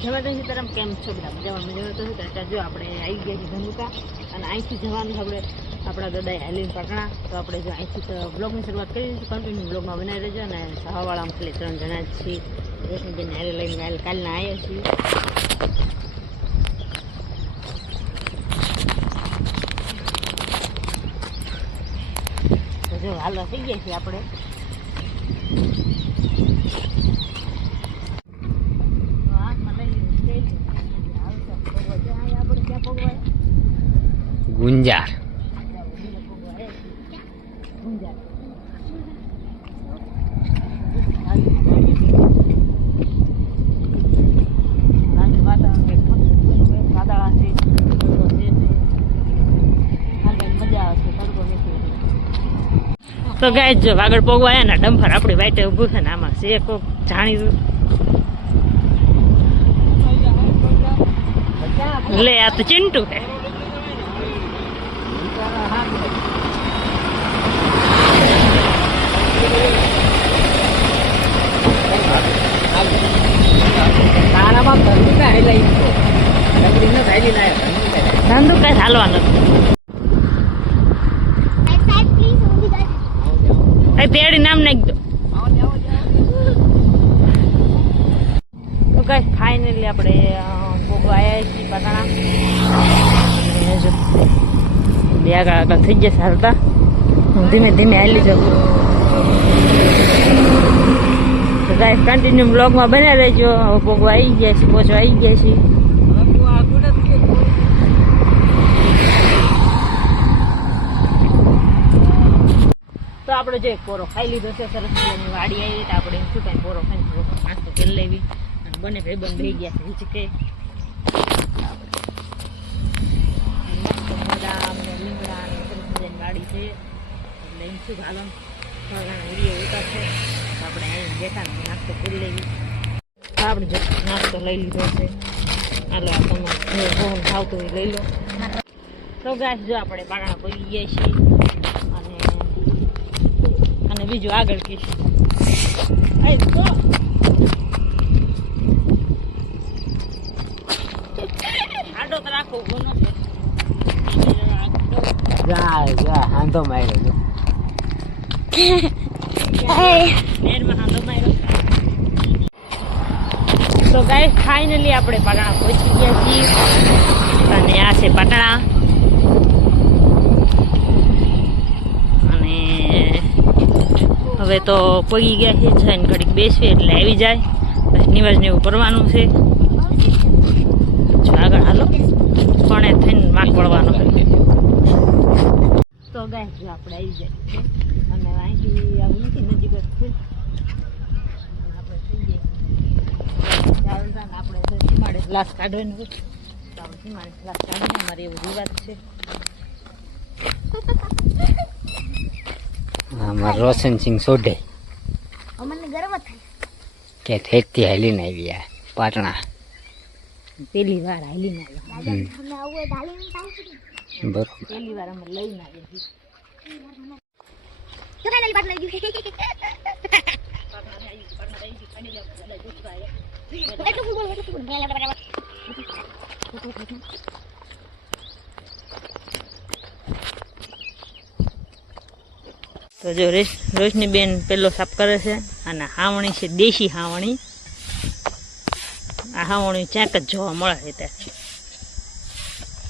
જબરદસ્ત સીતારામ કેમ છો બધા મજામાં મજા તો અત્યારે જો આપણે આવી ગયા છીએ ધનુકા અને અહીંથી જવાનું આપણે આપણા દાદાએ હાલીને પકડા તો આપણે જો અહીંથી બ્લોગની શરૂઆત કરી દઈશું કન્ટિન્યુ બ્લોગમાં બનાવી રહેજો અને સહાવાળામાં ખાલી 3 જણા જ છીએ રોશનીબેન હારે લઈને કાલના આવ્યા છીએ તો જો હાલવા થઈ ગયા છીએ આપણે ગુંજાર તો ગાય જો આગળ પોગવાયા ને ડમ્ફર આપણી વાઈટે ઊભું છે ને આમાં છે કોક જાણીતું લે આ તો ચિંટુ હે ધંધુ કઈ હાલવાનું તેડી નામ નાખ દો તો કઈ ફાઇનલી આપણે ભોગવા આવ્યા છીએ પાટણા બે આગળ થઈ જશે હાલતા હું ધીમે ધીમે હાલી જાઉં તો ગાઈસ કન્ટિન્યુ બ્લોગમાં બને રહેજો ભોગવા આવી ગયા છે પહોંચવા આવી ગયા છે તો આપણે જો એક પોરો ખાઈ લીધો છે સરસ મજાની વાડી આવી તો આપણે શું કાંઈ પોરો ખાઈને નાસ્તો કરી લેવી અને બંને ભાઈબંધ થઈ ગયા છે હિચકે લીમડા અને સરસ મજાની વાડી છે એટલે એમ શું હાલો વિડીયો ઉતારશે તો આપણે અહીં બેઠા નાસ્તો કરી લેવી તો આપણે જો નાસ્તો લઈ લીધો છે હાલો તમે ફોન ખાવતો હોય લઈ લો તો ગાઈસ જો આપણે પાટણા પહોંચી ગયા છીએ અને બીજું આગળ કહીશું આડો તો રાખો ઘણો હાંધો માર્યો તો ગાઈસ ફાઇનલી આપણે પાટણા પહોંચી ગયા છીએ અને આ છે પાટણા અને હવે તો પગી ગયા છે જઈને ઘડીક બેસવી એટલે આવી જાય પછી નિવાસ ને એવું કરવાનું છે જો આગળ હાલો પણ એ થઈને માખ વળવાનો તો ગાઈસ જો આપણે આવી જાય અને અહીંથી આવું નથી નજીક જ છે આપણે થઈ જાય આપણે સીમાડે ગ્લાસ કાઢવાનું તો આપણે સીમાડે ગ્લાસ કાઢીને અમારે એવું રિવાજ છે અમારા રોશનસિંહ સોઢે અમને ગર્વ થાય કે થેકથી હાલીને આવ્યા પાટણા પહેલી વાર હાલીને આવ્યા અમે આવું ડાલીને થાય બરોબર પહેલી વાર અમે લઈને આવ્યા છીએ તો ફાઇનલી પાટલા ગયું એટલું બોલ તો જો રોશનીબેન પેલો સાફ કરે છે અને હાવણી છે દેશી હાવણી આ હાવણી ચાક જ જોવા મળે છે ત્યાં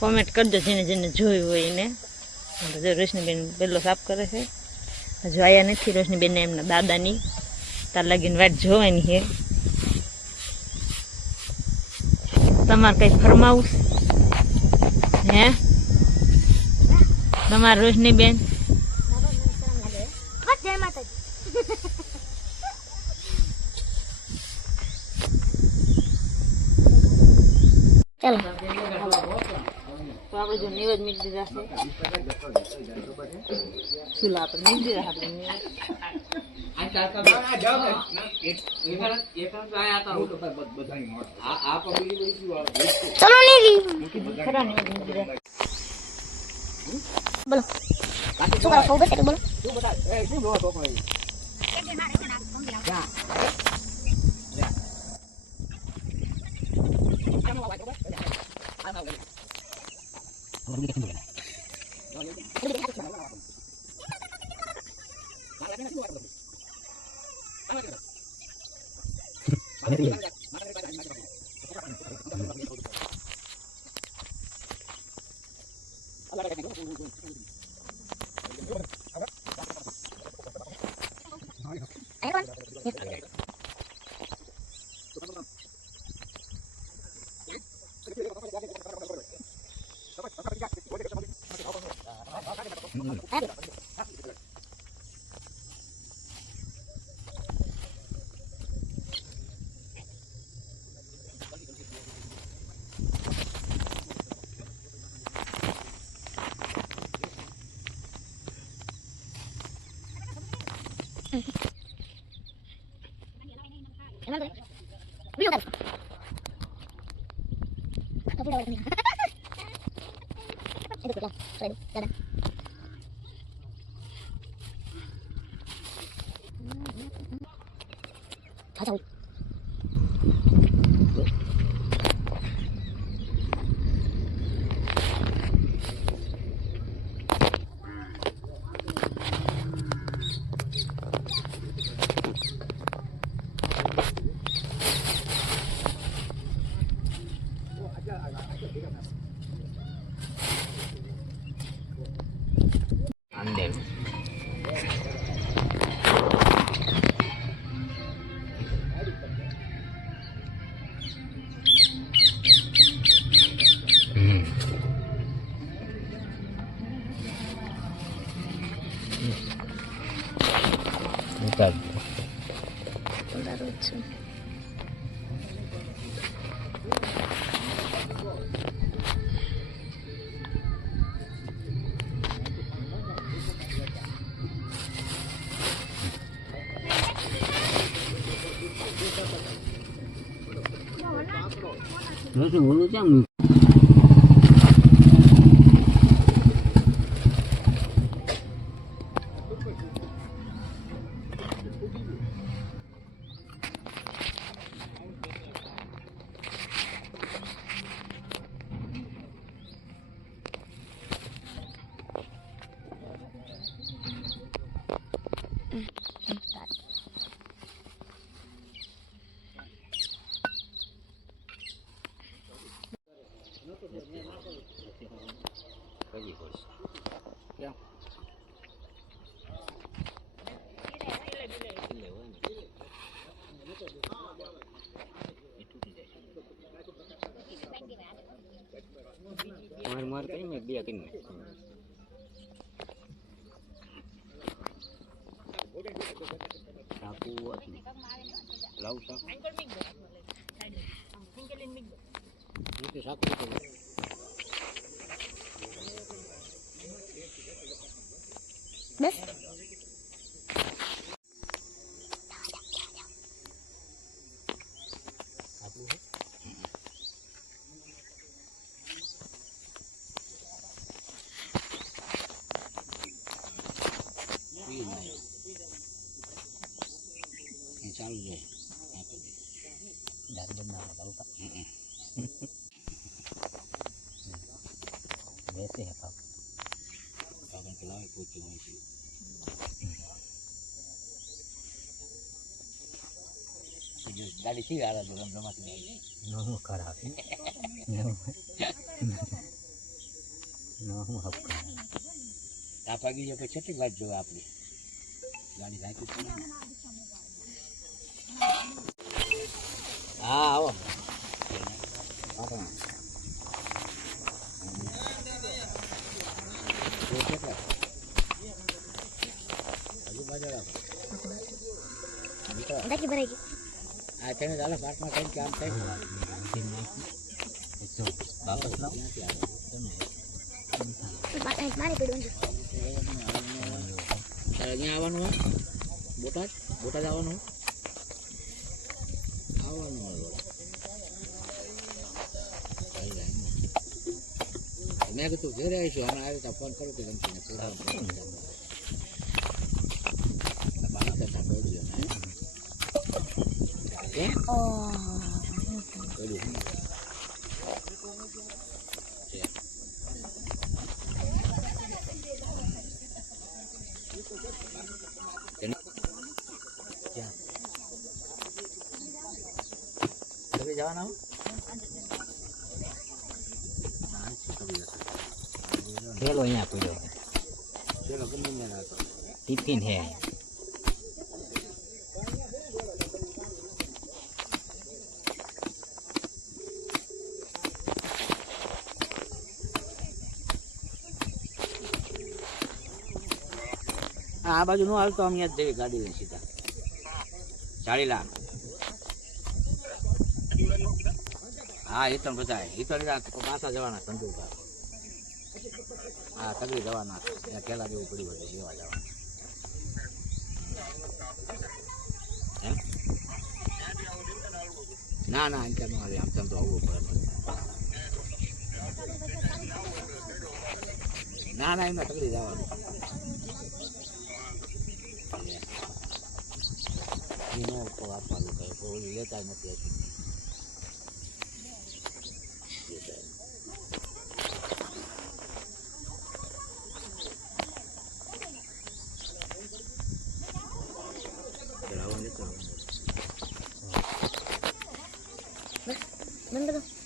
કોમેન્ટ કરજો જેને જેને જોયું હોય એને જો રોશનીબેન પેલો સાફ કરે છે હજુ આયા નથી રોશનીબેનને એમના દાદાની તાર લાગીને વાટ જોવાની છે તમારે કંઈ ફરમાવું હે તમારે રોશનીબેન જય માતાજી ચાલો તો આપણે જો નિવેદ મીક દીધા છે ચૂલા આપણે મીક દીધા ચલો નીરી ખરા નિવેદ મીક દીધા બોલો શું કરો બસ બોલો Video kan? Apa udah ini? Itu lah, sorry, dadah. Ciao. Andem. Bentar. Udah lucu. Nó thì muốn chắc mình cái gì rồi? Thấy không? Mar cái này bia cái này. Sapu lau sao? Itu sapu itu. Bes. Yang selalu deh. Apa deh? Dari benar tahu Pak. Biasa ya Pak. Akan keluar kucing itu. Dari sini ada dalam rumah sini. No karaf. No hapka. Apa lagi जो कुछ ठीक बात जो आपने गाड़ी like की हाँ आओ apa lagi baca apa Entah gimana lagi. akhirnya dalam partner kan cantik itu bagus lah Matang mana tu dulu. Caranya awan mah, botas awan mah, awan mah. Ini aku tuh jadi isu anak aku telepon kalau kita punya pulang. Lepas nanti tak boleh dia. Oke? Oh. પડ્યું છે. ક્યાં? તમે જવાના હો? થેલો અહીંયા પડ્યો ચલો ગમે ત્યાં રાખો. ટિફિન હે આ બાજુ નો હાલતો અમે યાદ જેવી ગાડી લઈને સીધા 40 લાખ. હા એ તો બધા એ તો પાછા જવાના કંદુકા. હા તગડી જવાના ત્યાં કેલા જેવું પડ્યું હતું જેવા જવાના. હે ના ના એમ ક્યાં ન આવે આમ તેમ તો આવવું પડે. ના ના એમને તગડી જવાનું. એનો આપવાનું કહે ઓલી લેતા નથી હજી. બંધ કરો